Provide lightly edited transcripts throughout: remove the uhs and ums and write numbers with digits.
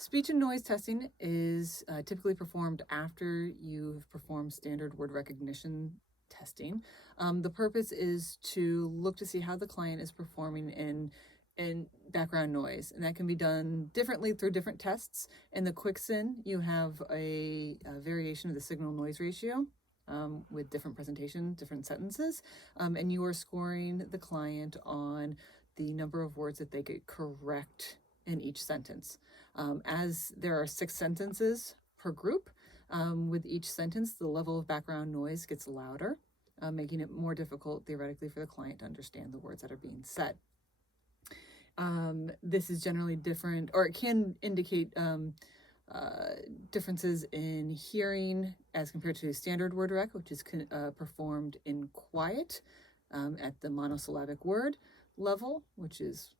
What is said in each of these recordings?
Speech and noise testing is typically performed after you've performed standard word recognition testing. The purpose is to look to see how the client is performing in background noise, and that can be done differently through different tests. In the QuickSIN, you have a variation of the signal noise ratio with different presentation, different sentences, and you are scoring the client on the number of words that they get correct in each sentence. As there are 6 sentences per group, with each sentence, the level of background noise gets louder, making it more difficult theoretically for the client to understand the words that are being said. This is generally different, or it can indicate differences in hearing as compared to standard word rec, which is performed in quiet at the monosyllabic word level, which is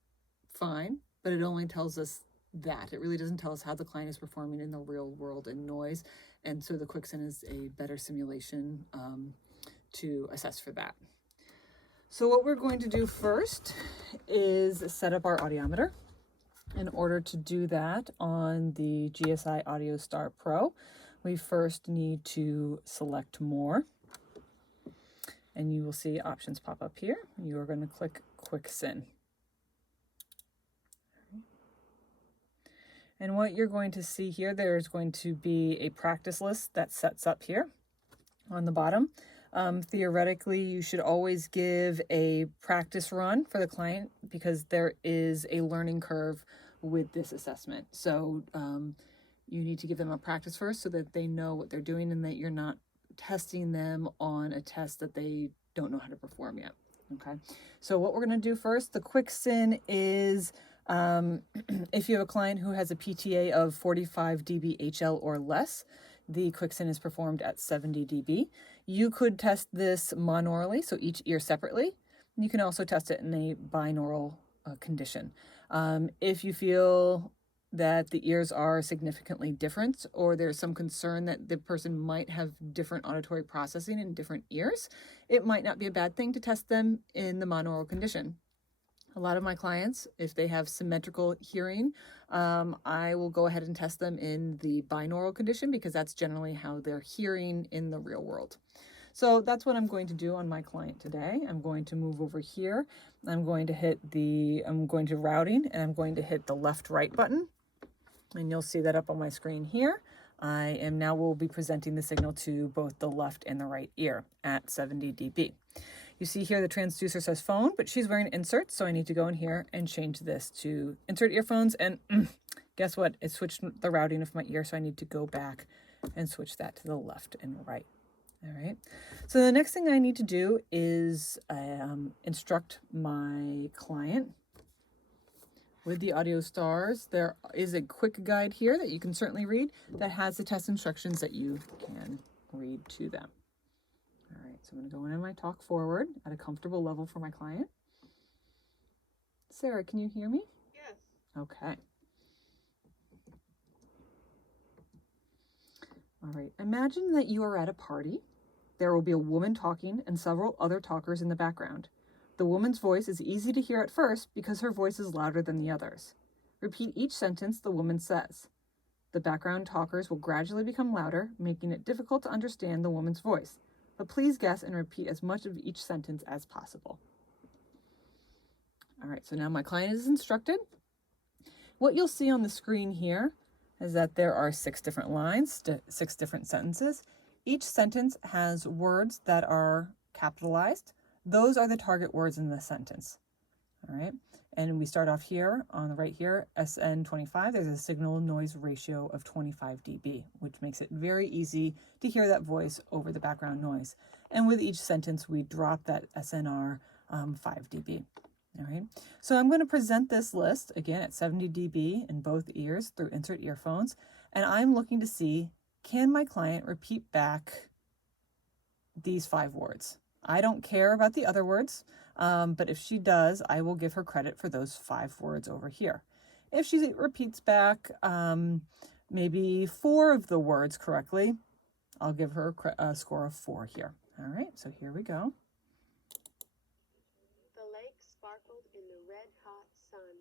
fine, but it only tells us that. It really doesn't tell us how the client is performing in the real world in noise, and so the QuickSIN is a better simulation to assess for that. So what we're going to do first is set up our audiometer. In order to do that on the GSI Audio Star Pro, we first need to select More, and you will see options pop up here. You are going to click QuickSIN. And what you're going to see here, there's going to be a practice list that sets up here on the bottom. Theoretically, you should always give a practice run for the client because there is a learning curve with this assessment. So you need to give them a practice first so that they know what they're doing and that you're not testing them on a test that they don't know how to perform yet. Okay, so what we're going to do first, the QuickSIN is if you have a client who has a PTA of 45 dB HL or less, the QuickSIN is performed at 70 dB. You could test this monoraurally, so each ear separately. You can also test it in a binaural condition. If you feel that the ears are significantly different, or there's some concern that the person might have different auditory processing in different ears, it might not be a bad thing to test them in the monaural condition. A lot of my clients, if they have symmetrical hearing, I will go ahead and test them in the binaural condition because that's generally how they're hearing in the real world. So that's what I'm going to do on my client today. I'm going to move over here. I'm going to routing, and I'm going to hit the left-right button. And you'll see that up on my screen here. Will be presenting the signal to both the left and the right ear at 70 dB. You see here the transducer says phone, but she's wearing inserts, so I need to go in here and change this to insert earphones, and guess what? It switched the routing of my ear, so I need to go back and switch that to the left and right. All right, so the next thing I need to do is instruct my client with the Audio Stars. There is a quick guide here that you can certainly read that has the test instructions that you can read to them. All right, so I'm going to go in my talk forward at a comfortable level for my client. Sarah, can you hear me? Yes. Okay. All right, imagine that you are at a party. There will be a woman talking and several other talkers in the background. The woman's voice is easy to hear at first because her voice is louder than the others. Repeat each sentence the woman says. The background talkers will gradually become louder, making it difficult to understand the woman's voice. But please guess and repeat as much of each sentence as possible. All right, so now my client is instructed. What you'll see on the screen here is that there are 6 different lines, 6 different sentences. Each sentence has words that are capitalized. Those are the target words in the sentence. All right, and we start off here on the right here, SN25, there's a signal noise ratio of 25 dB, which makes it very easy to hear that voice over the background noise. And with each sentence, we drop that SNR 5 dB. All right, so I'm going to present this list again at 70 dB in both ears through insert earphones, and I'm looking to see, can my client repeat back these 5 words? I don't care about the other words, but if she does, I will give her credit for those 5 words over here. If she repeats back maybe 4 of the words correctly, I'll give her a score of 4 here. All right, so here we go. The lake sparkled in the red hot sun.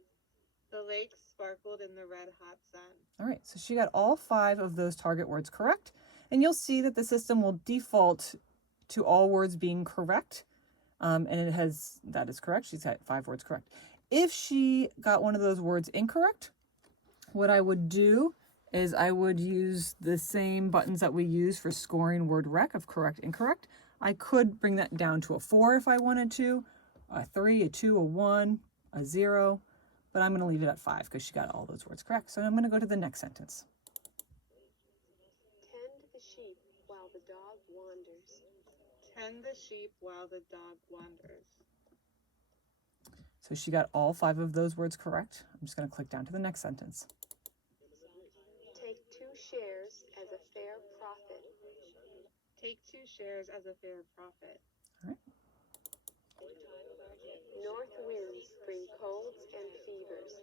The lake sparkled in the red hot sun. All right, so she got all 5 of those target words correct. And you'll see that the system will default to all words being correct. And that is correct. She's got 5 words correct. If she got one of those words incorrect, what I would do is I would use the same buttons that we use for scoring word rec of correct, incorrect. I could bring that down to a 4 if I wanted to, a 3, a 2, a 1, a 0, but I'm going to leave it at 5 because she got all those words correct. So I'm going to go to the next sentence. Tend the sheep while the dog wanders. Tend the sheep while the dog wanders. So she got all 5 of those words correct. I'm just going to click down to the next sentence. Take 2 shares as a fair profit. Take 2 shares as a fair profit. All right. North winds bring colds and fevers.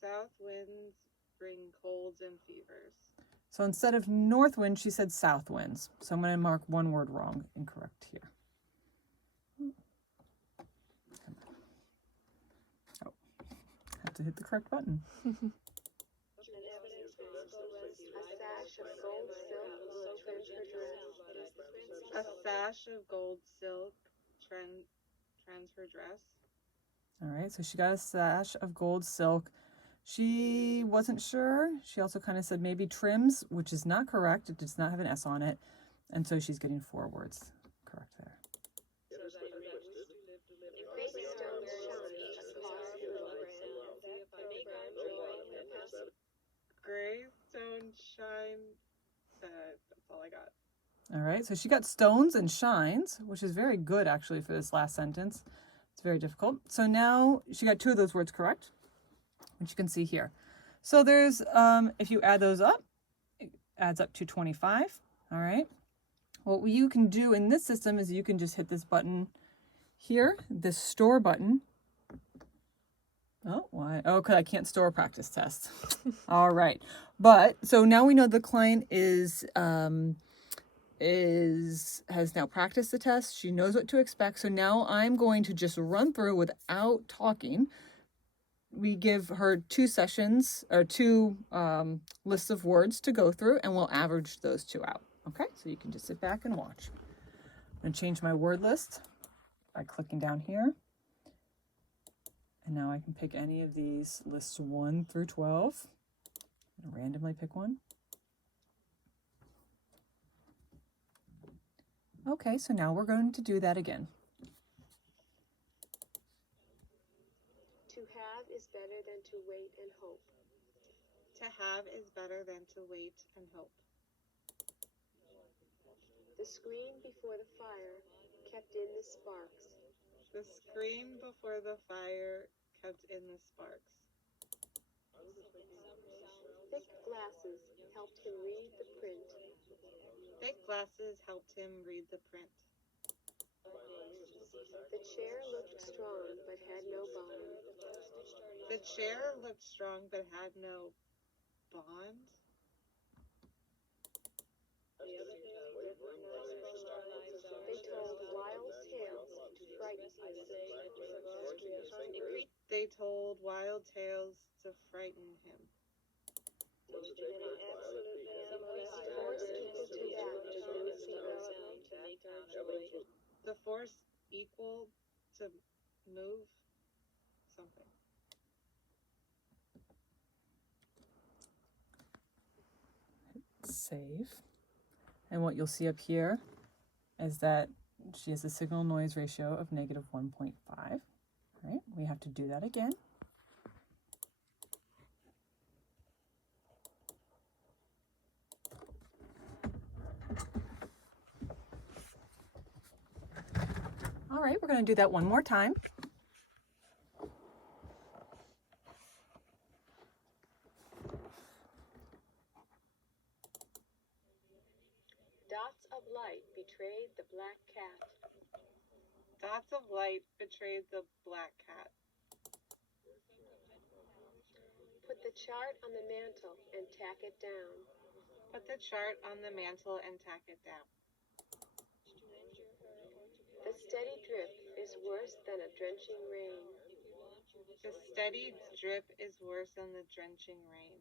South winds bring colds and fevers. So instead of north wind, she said south winds. So I'm going to mark one word wrong, incorrect here. Oh, have to hit the correct button. A sash of gold silk trends her dress. All right, so she got a sash of gold silk. She wasn't sure. She also kind of said maybe trims, which is not correct. It does not have an S on it. And so she's getting 4 words correct there. Gray stone shine. That's all I got. All right, so she got stones and shines, which is very good actually for this last sentence. It's very difficult. So now she got 2 of those words correct, which you can see here. So there's, if you add those up, it adds up to 25. All right. What you can do in this system is you can just hit this button here, this store button. Oh, why? Oh, because I can't store a practice test. All right. But so now we know the client has now practiced the test. She knows what to expect. So now I'm going to just run through without talking. We give her 2 sessions or 2 lists of words to go through, and we'll average those 2 out. Okay, so you can just sit back and watch. I'm going to change my word list by clicking down here. And now I can pick any of these lists 1 through 12 and randomly pick one. Okay, so now we're going to do that again. To have is better than to wait and hope. To have is better than to wait and hope. The screen before the fire kept in the sparks. The screen before the fire kept in the sparks. Thick glasses helped him read the print. Thick glasses helped him read the print. The chair looked strong but had no bond. The chair looked strong but had no bond. They told wild tales to frighten him. They told wild tales to frighten him. The force equal to move something. Save. And what you'll see up here is that she has a signal noise ratio of -1.5. All right, we have to do that again. All right, we're going to do that one more time. Dots of light betrayed the black cat. Dots of light betrayed the black cat. Put the chart on the mantle and tack it down. Put the chart on the mantle and tack it down. The steady drip is worse than a drenching rain. The steady drip is worse than the drenching rain.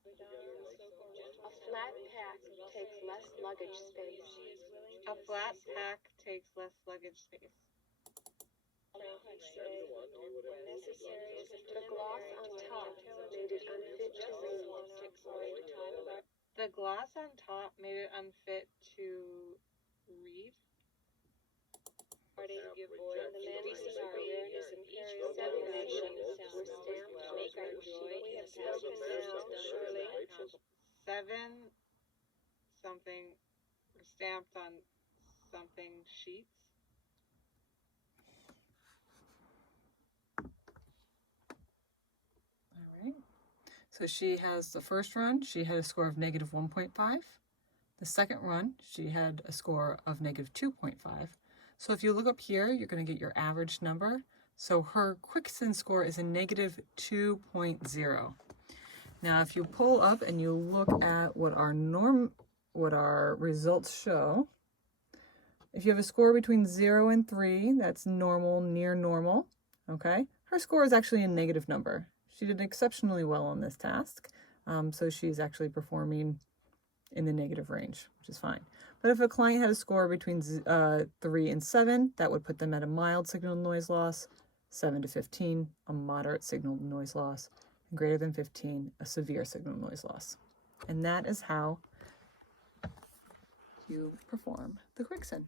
A flat pack takes less luggage space. A flat pack takes less luggage space. The gloss on top made it unfit to read. The gloss on top made it unfit to read. Seven something were stamped on something sheets. All right. So she has the first run, she had a score of negative 1.5. The second run, she had a score of negative 2.5. So if you look up here, you're going to get your average number. So her QuickSIN score is a negative 2.0. Now, if you pull up and you look at what our results show, if you have a score between 0 and 3, that's normal, near normal, okay? Her score is actually a negative number. She did exceptionally well on this task, so she's actually performing in the negative range, which is fine. But if a client had a score between 3 and 7, that would put them at a mild signal noise loss, 7 to 15, a moderate signal noise loss, and greater than 15, a severe signal noise loss. And that is how you perform the QuickSIN.